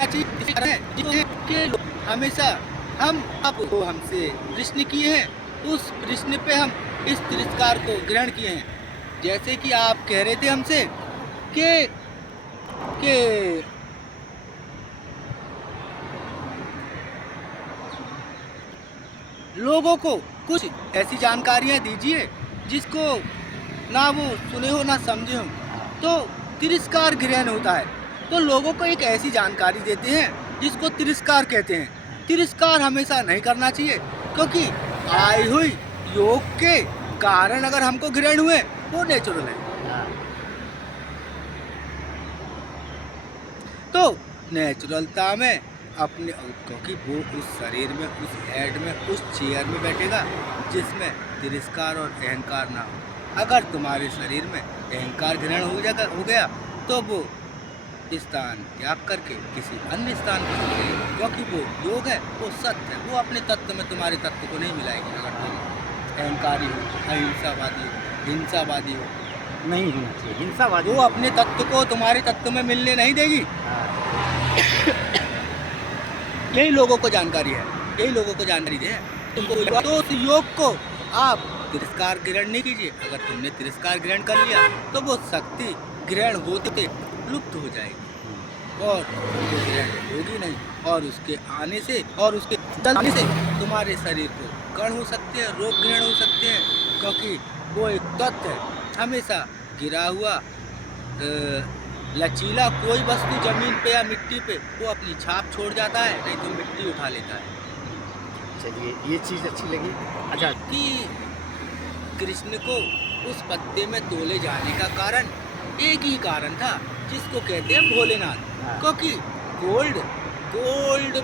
चाहिए कि हमेशा हम आपको हमसे प्रश्न किए हैं, उस प्रश्न पे हम इस तिरस्कार को ग्रहण किए हैं। जैसे कि आप कह रहे थे हमसे कि कि लोगों को कुछ ऐसी जानकारियाँ दीजिए जिसको ना वो सुने हो ना समझे हो, तो तिरस्कार ग्रहण होता है। तो लोगों को एक ऐसी जानकारी देते हैं जिसको तिरस्कार कहते हैं। तिरस्कार हमेशा नहीं करना चाहिए, क्योंकि आई हुई योग के कारण अगर हमको ग्रहण हुए वो नेचुरल है। तो नेचुरलता में अपने, क्योंकि वो उस शरीर में, उस हेड में, उस चेयर में बैठेगा जिसमें तिरस्कार और अहंकार ना हो। अगर तुम्हारे शरीर में अहंकार ग्रहण हो गया तो वो स्थान त्याग करके किसी अन्य स्थान पर चले जाएगी, क्योंकि वो योग है, वो सत्य है, वो अपने तत्व में तुम्हारे तत्व को नहीं मिलाएगी। अगर तुम अहंकारी हो, अहिंसावादी हो, हिंसावादी हो, नहीं होना चाहिए हिंसावादी। वो अपने तत्व को तुम्हारे तत्व में मिलने नहीं देगी। यही लोगों को जानकारी है, यही लोगों को जानकारी है तुमको। तो उस योग को आप तिरस्कार ग्रहण नहीं कीजिए। अगर तुमने तिरस्कार ग्रहण कर लिया तो वो शक्ति ग्रहण होते लुप्त हो जाएगी और वो ग्रहण होगी नहीं, और उसके आने से और उसके चलने से तुम्हारे शरीर को कण हो सकते हैं, रोग ग्रहण हो सकते हैं, क्योंकि वो एक तत्व है। हमेशा गिरा हुआ लचीला कोई वस्तु जमीन पे या मिट्टी पे वो अपनी छाप छोड़ जाता है, नहीं तो मिट्टी उठा लेता है। चलिए ये चीज़ अच्छी लगी। अच्छा, कि कृष्ण को उस पत्ते में तोले जाने का कारण एक ही कारण था, जिसको कहते हैं भोलेनाथ। क्योंकि गोल्ड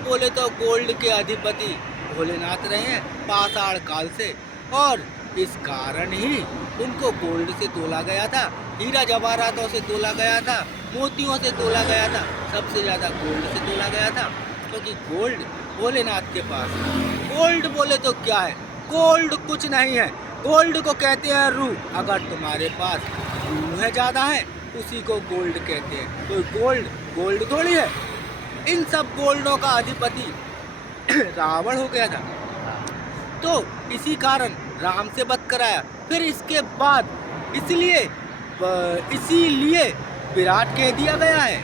बोले तो गोल्ड के अधिपति भोलेनाथ रहे हैं पाषाण काल से, और इस कारण ही उनको गोल्ड से तोला गया था, हीरा जवाहरातों से तोला गया था, मोतियों से तोला गया था, सबसे ज़्यादा गोल्ड से तोला गया था, क्योंकि गोल्ड भोलेनाथ के पास है। गोल्ड बोले तो क्या है? गोल्ड कुछ नहीं है, गोल्ड को कहते हैं रूह। अगर तुम्हारे पास रूह है ज़्यादा है, उसी को गोल्ड कहते हैं। कोई गोल्ड थोड़ी है। इन सब गोल्डों का अधिपति रावण हो गया था, तो इसी कारण राम से वध कराया। फिर इसके बाद इसीलिए विराट कह दिया गया है,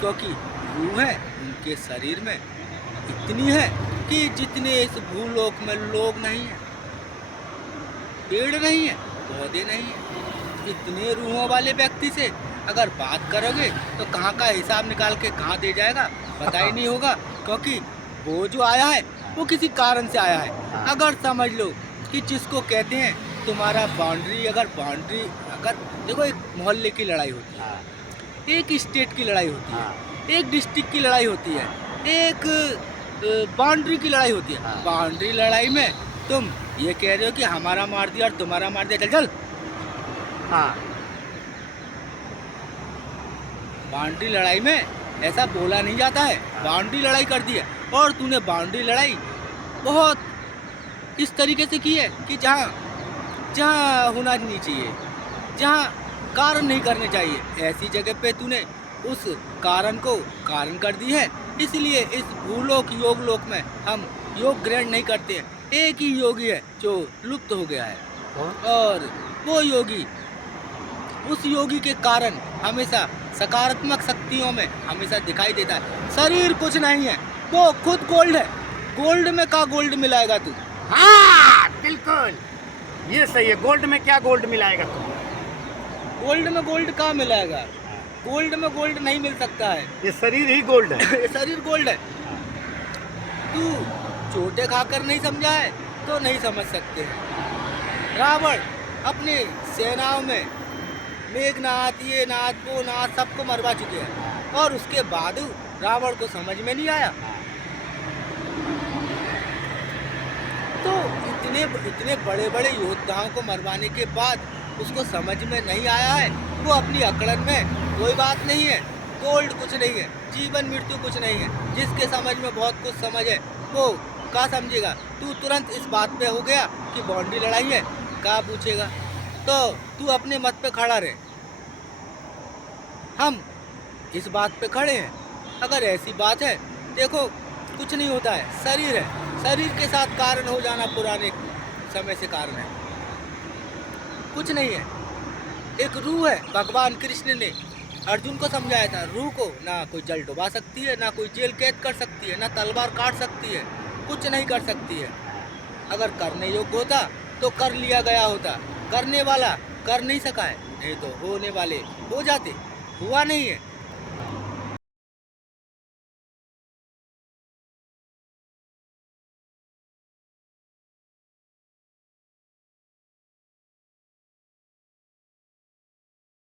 क्योंकि रूह है उनके शरीर में इतनी है कि जितने इस भूलोक में लोग नहीं है, पेड़ नहीं है, पौधे नहीं है, इतने रूहों वाले व्यक्ति से अगर बात करोगे तो कहाँ का हिसाब निकाल के कहाँ दे जाएगा पता ही नहीं होगा, क्योंकि वो जो आया है वो किसी कारण से आया है। अगर समझ लो कि जिसको कहते हैं तुम्हारा बाउंड्री अगर देखो, एक मोहल्ले की लड़ाई होती है, एक स्टेट की लड़ाई होती है, एक डिस्ट्रिक्ट की लड़ाई होती है, एक बाउंड्री की लड़ाई होती है। बाउंड्री लड़ाई में तुम ये कह रहे हो कि हमारा मार दिया और तुम्हारा मार दिया, चल हाँ, बाउंड्री लड़ाई में ऐसा बोला नहीं जाता है। बाउंड्री लड़ाई कर दी है, और तूने बाउंड्री लड़ाई बहुत इस तरीके से की है कि जहाँ होना नहीं चाहिए, जहाँ कारण नहीं करने चाहिए, ऐसी जगह पे तूने उस कारण को कारण कर दी है। इसलिए इस भूलोक योग लोक में हम योग ग्रहण नहीं करते हैं। एक ही योगी है जो लुप्त हो गया है, और वो योगी, उस योगी के कारण हमेशा सकारात्मक शक्तियों में हमेशा दिखाई देता है। शरीर कुछ नहीं है, वो खुद गोल्ड है। गोल्ड में का गोल्ड मिलाएगा तू? हाँ बिल्कुल, ये सही है। गोल्ड में क्या गोल्ड मिलाएगा तुम? गोल्ड में गोल्ड कहाँ मिलाएगा? गोल्ड में गोल्ड नहीं मिल सकता है। ये शरीर ही गोल्ड है। ये शरीर गोल्ड है। तू चोटे खाकर नहीं समझा है तो नहीं समझ सकते हैं। रावण अपने सेनाओं में मेघनाथ, ये नाथ, वो नाथ सबको मरवा चुके हैं, और उसके बाद रावण को समझ में नहीं आया। तो इतने बड़े बड़े योद्धाओं को मरवाने के बाद उसको समझ में नहीं आया है। वो अपनी अकड़न में, कोई बात नहीं है, गोल्ड कुछ नहीं है, जीवन मृत्यु कुछ नहीं है। जिसके समझ में बहुत कुछ समझ है वो क्या समझेगा? तू तुरंत इस बात पे हो गया कि बाउंड्री लड़ाई है, क्या पूछेगा? तो तू अपने मत पे खड़ा रहे। हम इस बात पे खड़े हैं अगर ऐसी बात है, देखो कुछ नहीं होता है, शरीर है, शरीर के साथ कारण हो जाना पुराने समय से कारण है, कुछ नहीं है। एक रूह है, भगवान कृष्ण ने अर्जुन को समझाया था, रूह को ना कोई जल डुबा सकती है, ना कोई जेल कैद कर सकती है, ना तलवार काट सकती है, कुछ नहीं कर सकती है। अगर करने योग्य होता तो कर लिया गया होता, करने वाला कर नहीं सका है, नहीं तो होने वाले हो जाते, हुआ नहीं है।